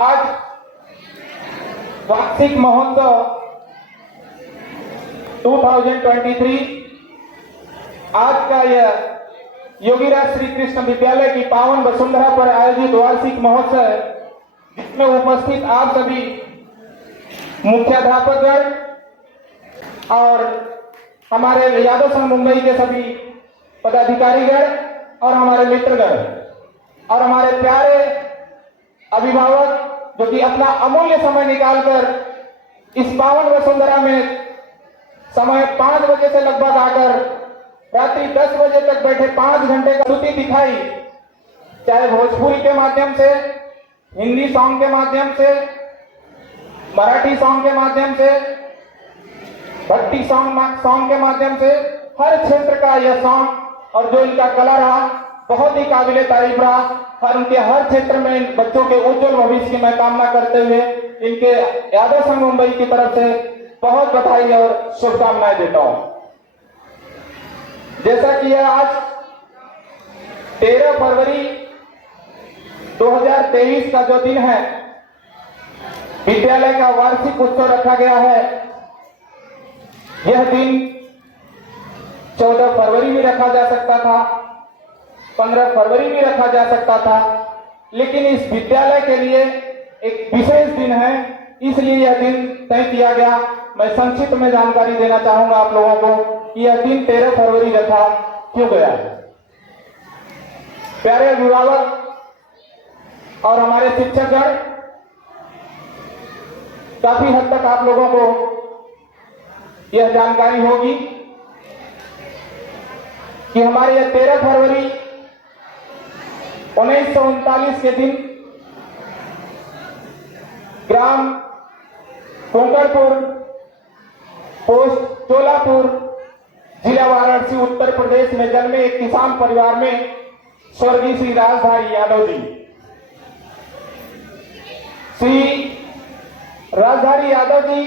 आज वार्षिक महोत्सव 2023 आज का यह योगीराज श्री कृष्ण विद्यालय की पावन वसुंधरा पर आयोजित वार्षिक महोत्सव, जिसमें उपस्थित आप सभी मुख्याध्यापकगण और हमारे यादव संघ मुंबई के सभी पदाधिकारीगण और हमारे मित्रगण और हमारे प्यारे अभिभावक जो कि अपना अमूल्य समय निकालकर इस पावन वसुंधरा में समय 5 बजे से लगभग आकर रात्रि 10 बजे तक बैठे 5 घंटे का स्तुति दिखाई, चाहे भोजपुरी के माध्यम से, हिंदी सॉन्ग के माध्यम से, मराठी सॉन्ग के माध्यम से, भक्ति सॉन्ग के माध्यम से, हर क्षेत्र का यह सॉन्ग और जो इनका कला रहा बहुत ही काबिले तारीफ रहा और उनके हर क्षेत्र में इन बच्चों के उज्जवल भविष्य की मैं कामना करते हुए इनके यादव संघ मुंबई की तरफ से बहुत बधाई और शुभकामनाएं देता हूं। जैसा कि यह आज 13 फरवरी 2023 का जो दिन है, विद्यालय का वार्षिक उत्सव रखा गया है। यह दिन 14 फरवरी में रखा जा सकता था, 15 फरवरी में रखा जा सकता था, लेकिन इस विद्यालय के लिए एक विशेष दिन है, इसलिए यह दिन तय किया गया। मैं संक्षिप्त में जानकारी देना चाहूंगा आप लोगों को कि यह दिन 13 फरवरी रखा क्यों गया है। प्यारे अभिभावक और हमारे शिक्षकगण, काफी हद तक आप लोगों को यह जानकारी होगी कि हमारे यह 13 फरवरी 1939 के दिन ग्राम कोंकणपुर, पोस्ट चोलापुर, जिला वाराणसी, उत्तर प्रदेश में जन्मे एक किसान परिवार में स्वर्गीय श्री राजधारी यादव जी, श्री राजधारी यादव जी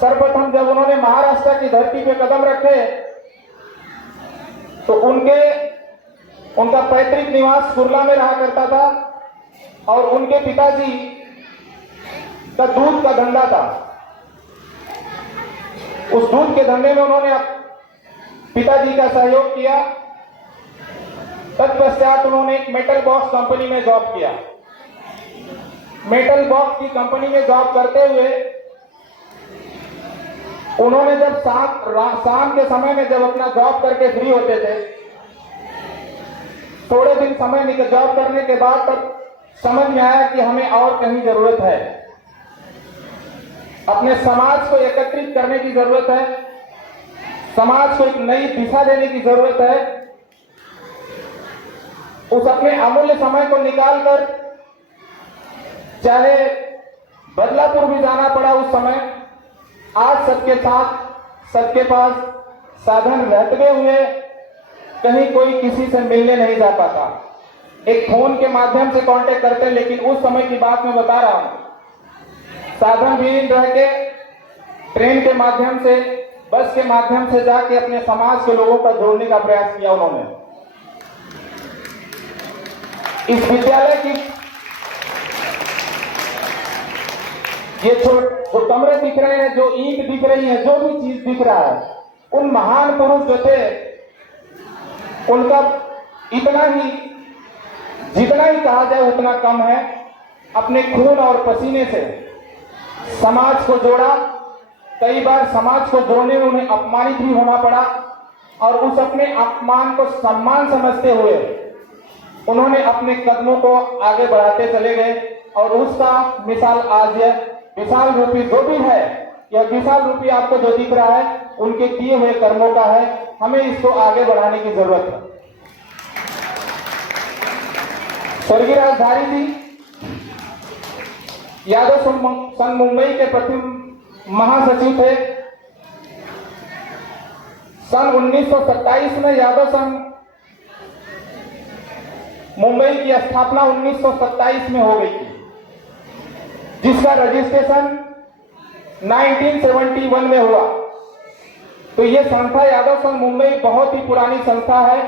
सर्वप्रथम जब उन्होंने महाराष्ट्र की धरती पे कदम रखे तो उनका पैतृक निवास कुर्ला में रहा करता था और उनके पिताजी का दूध का धंधा था। उस दूध के धंधे में उन्होंने पिताजी का सहयोग किया। तत्पश्चात उन्होंने एक मेटल बॉक्स कंपनी में जॉब किया। मेटल बॉक्स की कंपनी में जॉब करते हुए उन्होंने जब शाम के समय में जब अपना जॉब करके फ्री होते थे, थोड़े दिन समय जॉब करने के बाद तब समझ में आया कि हमें और कहीं जरूरत है, अपने समाज को एकत्रित करने की जरूरत है, समाज को एक नई दिशा देने की जरूरत है। उस अपने अमूल्य समय को निकालकर चाहे बदलापुर भी जाना पड़ा उस समय, आज सबके साथ सबके पास साधन रहते हुए कहीं कोई किसी से मिलने नहीं जा पाता, एक फोन के माध्यम से कांटेक्ट करते, लेकिन उस समय की बात मैं बता रहा हूं। साधन भी रह के ट्रेन के माध्यम से, बस के माध्यम से जाके अपने समाज के लोगों का जोड़ने का प्रयास किया उन्होंने। इस विद्यालय की ये जो कमरे दिख रहे हैं, जो ईंट दिख रही है, जो भी चीज दिख रहा है, उन महान पुरुष जो थे उनका इतना ही, जितना ही कहा जाए उतना कम है। अपने खून और पसीने से समाज को जोड़ा। कई बार समाज को जोड़ने में उन्हें अपमानित भी होना पड़ा और उस अपने अपमान को सम्मान समझते हुए उन्होंने अपने कदमों को आगे बढ़ाते चले गए और उसका मिसाल आज यह विशाल रूपी जो भी है, यह विशाल रूपी आपको जो दिख रहा है उनके किए हुए कर्मों का है। हमें इसको आगे बढ़ाने की जरूरत है। स्वर्गीय राजधारी जी यादव संघ मुंबई के प्रथम महासचिव थे। सन 1927 में यादव संघ मुंबई की स्थापना 1927 में हो गई थी, जिसका रजिस्ट्रेशन 1971 में हुआ। तो ये संस्था यादव संघ मुंबई बहुत ही पुरानी संस्था है,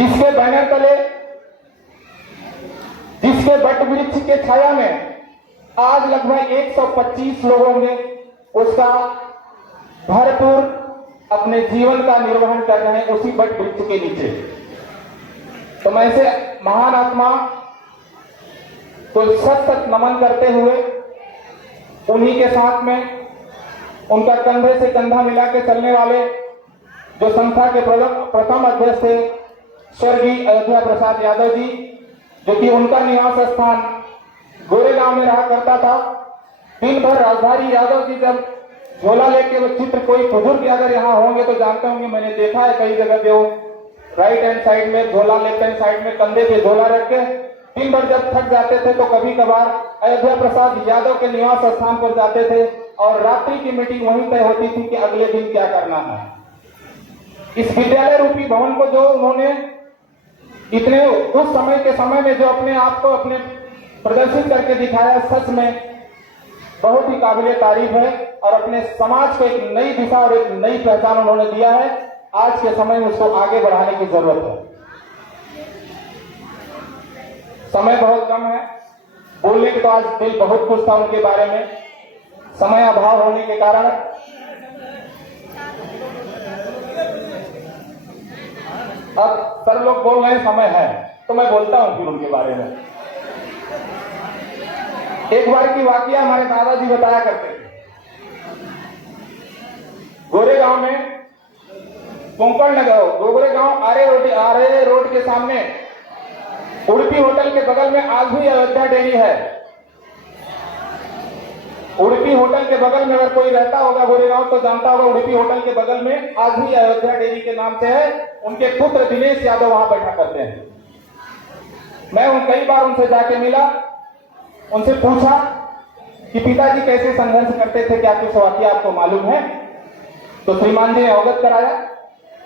जिसके बैनर तले, जिसके वट वृक्ष के छाया में आज लगभग 125 लोगों ने उसका भरपूर अपने जीवन का निर्वहन कर रहे हैं उसी वट वृक्ष के नीचे। तो मैं ऐसे महान आत्मा को सत सत नमन करते हुए उन्हीं के साथ में उनका कंधे से कंधा मिला के चलने वाले जो संस्था के प्रथम अध्यक्ष थे स्वर्गीय अयोध्या प्रसाद यादव जी, जो कि उनका निवास स्थान गोरेगांव में रहा करता था। दिन भर राजधारी यादव जी जब झोला लेके वो चित्र, कोई बुजुर्ग अगर यहाँ होंगे तो जानते होंगे, मैंने देखा है कई जगह पे वो राइट हैंड साइड में झोला, लेफ्ट हैंड साइड में कंधे पे झोला रख के दिन भर जब थक जाते थे तो कभी कभार अयोध्या प्रसाद यादव के निवास स्थान पर जाते थे और रात्रि की मीटिंग वहीं तय होती थी कि अगले दिन क्या करना है। इस विद्यालय रूपी भवन को जो उन्होंने इतने उस समय के समय में जो अपने आप को अपने प्रदर्शित करके दिखाया, सच में बहुत ही काबिले तारीफ है और अपने समाज को एक नई दिशा और एक नई पहचान उन्होंने दिया है। आज के समय में उसको आगे बढ़ाने की जरूरत है। समय बहुत कम है, बोलने के तो आज दिल बहुत खुश था उनके बारे में, समय अभाव होने के कारण अब सर लोग बोल रहे हैं समय है तो मैं बोलता हूं फिर उनके बारे में। एक बार की वाकया हमारे दादाजी बताया करते थे। गोरेगांव में कोंकण नगर, गोरेगांव आरे रोड के सामने उड़पी होटल के बगल में आज भी अयोध्या डेयरी है। उड़पी होटल के बगल में अगर कोई रहता होगा गोरेगांव तो जानता होगा, उड़पी होटल के बगल में आज भी अयोध्या डेयरी के नाम से है। उनके पुत्र दिनेश यादव वहां बैठा करते हैं। मैं कई बार उनसे जाके मिला, उनसे पूछा कि पिताजी कैसे संघर्ष करते थे, क्या कुछ वाकया आपको मालूम है? तो श्रीमान जी ने अवगत कराया।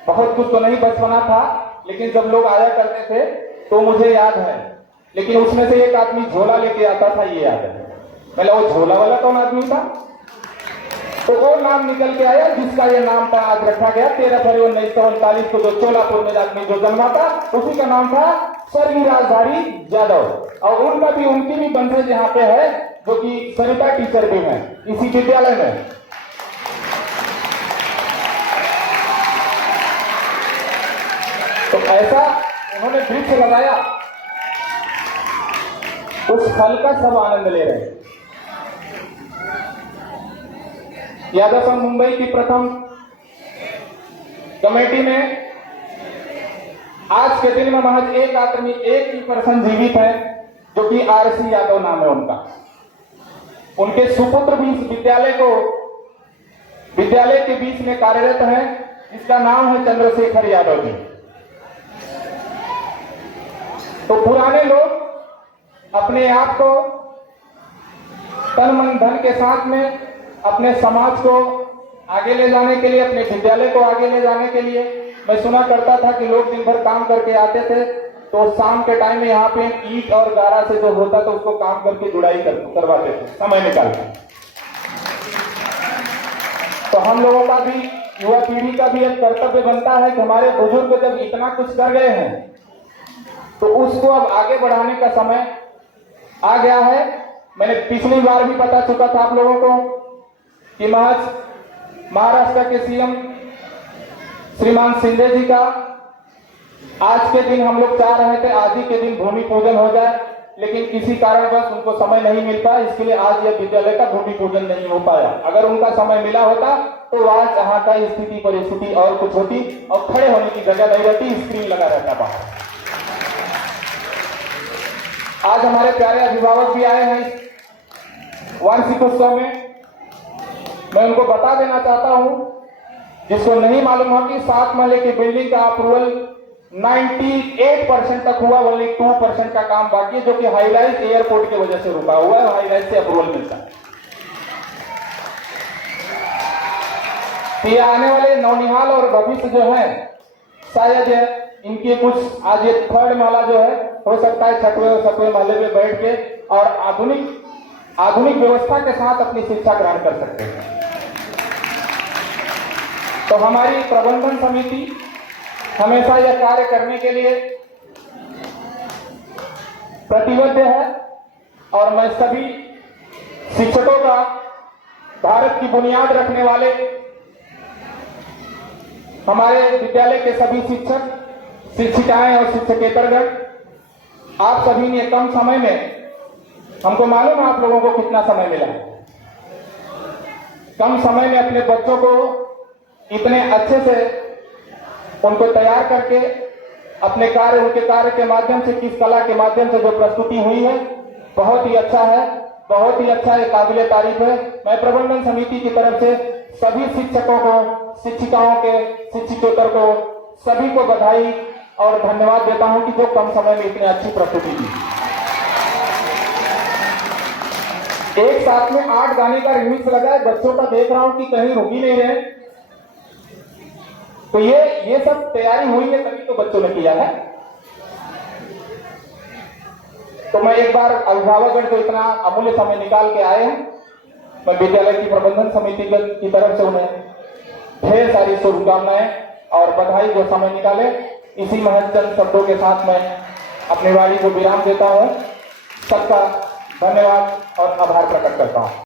बहुत कुछ तो नहीं बचपना था, लेकिन जब लोग आया करते थे तो मुझे याद है। लेकिन उसमें से एक आदमी झोला लेके आता था, ये याद है। पहले वो झोला वाला कौन आदमी था? तो वो नाम निकल के आया जिसका ये नाम था, आज रखा गया 13 फरवरी 1949 को जो चोलापुर में आदमी जो जन्मा था उसी का नाम था स्वर्गीय राजधारी यादव। और उनका भी, उनकी भी बंधेज यहाँ पे है, जो कि सरिता टीचर भी है इसी विद्यालय में। तो ऐसा उन्होंने वृक्ष लगाया, उस फल का सब आनंद ले रहे हैं। यादव संघ मुंबई की प्रथम कमेटी में आज के दिन में महज एक आदमी, एक ही पर्सन जीवित है, जो कि आरसी यादव नाम है उनका। उनके सुपुत्र भी इस विद्यालय के बीच में कार्यरत है, जिसका नाम है चंद्रशेखर यादव जी। तो पुराने लोग अपने आप को तन मन धन के साथ में अपने समाज को आगे ले जाने के लिए, अपने विद्यालय को आगे ले जाने के लिए, मैं सुना करता था कि लोग दिन भर काम करके आते थे तो शाम के टाइम में यहाँ पे ईंट और गारा से जो होता था उसको काम करके जुड़ाई करवाते थे समय निकाल के। तो हम लोगों का भी, युवा पीढ़ी का भी एक कर्तव्य बनता है कि हमारे बुजुर्ग जब इतना कुछ कर गए हैं तो उसको अब आगे बढ़ाने का समय आ गया है। मैंने पिछली बार भी बता चुका था आप लोगों को कि महाराष्ट्र के सीएम श्रीमान शिंदे जी का आज के दिन हम लोग चाह रहे थे आज ही के दिन भूमि पूजन हो जाए, लेकिन किसी कारणवश उनको समय नहीं मिलता, इसके लिए आज यह विद्यालय का भूमि पूजन नहीं हो पाया। अगर उनका समय मिला होता तो आज यहाँ का स्थिति परिस्थिति और कुछ होती और खड़े होने की जगह नहीं रहती, स्क्रीन लगा रहता बाहर। आज हमारे प्यारे अभिभावक भी आए हैं वार्षिकोत्सव में। मैं उनको बता देना चाहता हूं, जिसको नहीं मालूम हो कि 7 महले की बिल्डिंग का अप्रूवल 98% तक हुआ, ओनली 2% का काम बाकी है, जो कि हाईराइज एयरपोर्ट की वजह से रुका हुआ है। हाईराइज से अप्रूवल मिलता है। ये आने वाले नौनिहाल और भविष्य जो है, शायद इनके कुछ आज ये 3rd माला जो है, हो सकता है 6वें और 7वें माले में बैठ के और आधुनिक व्यवस्था के साथ अपनी शिक्षा ग्रहण कर सकते हैं। तो हमारी प्रबंधन समिति हमेशा यह कार्य करने के लिए प्रतिबद्ध है और मैं सभी शिक्षकों का, भारत की बुनियाद रखने वाले हमारे विद्यालय के सभी शिक्षक, शिक्षिकाएं और शिक्षकेतरगण, आप सभी ने कम समय में, हमको मालूम है आप लोगों को कितना समय मिला है, कम समय में अपने बच्चों को इतने अच्छे से उनको तैयार करके अपने कार्य, उनके कार्य के माध्यम से, किस कला के माध्यम से जो प्रस्तुति हुई है, बहुत ही अच्छा है, बहुत ही अच्छा है, काबिले तारीफ है। मैं प्रबंधन समिति की तरफ से सभी शिक्षकों को, शिक्षिकाओं के, शिक्षकेतर को, सभी को बधाई और धन्यवाद देता हूं कि जो कम समय में इतनी अच्छी प्रस्तुति दी। एक साथ में 8 गाने का रिमिक्स लगा है, बच्चों का देख रहा हूं कि कहीं रुक ही नहीं रहे। तो ये सब तैयारी हुई है, तभी तो बच्चों ने किया है। तो मैं एक बार अभिभावकगण को इतना अमूल्य समय निकाल के आए हैं, मैं विद्यालय की प्रबंधन समिति की तरफ से उन्हें ढेर सारी शुभकामनाएं और बधाई, जो समय निकाले। इसी महत्वपूर्ण शब्दों के साथ मैं अपनी वाणी को विराम देता हूं। सबका धन्यवाद और आभार प्रकट करता हूं।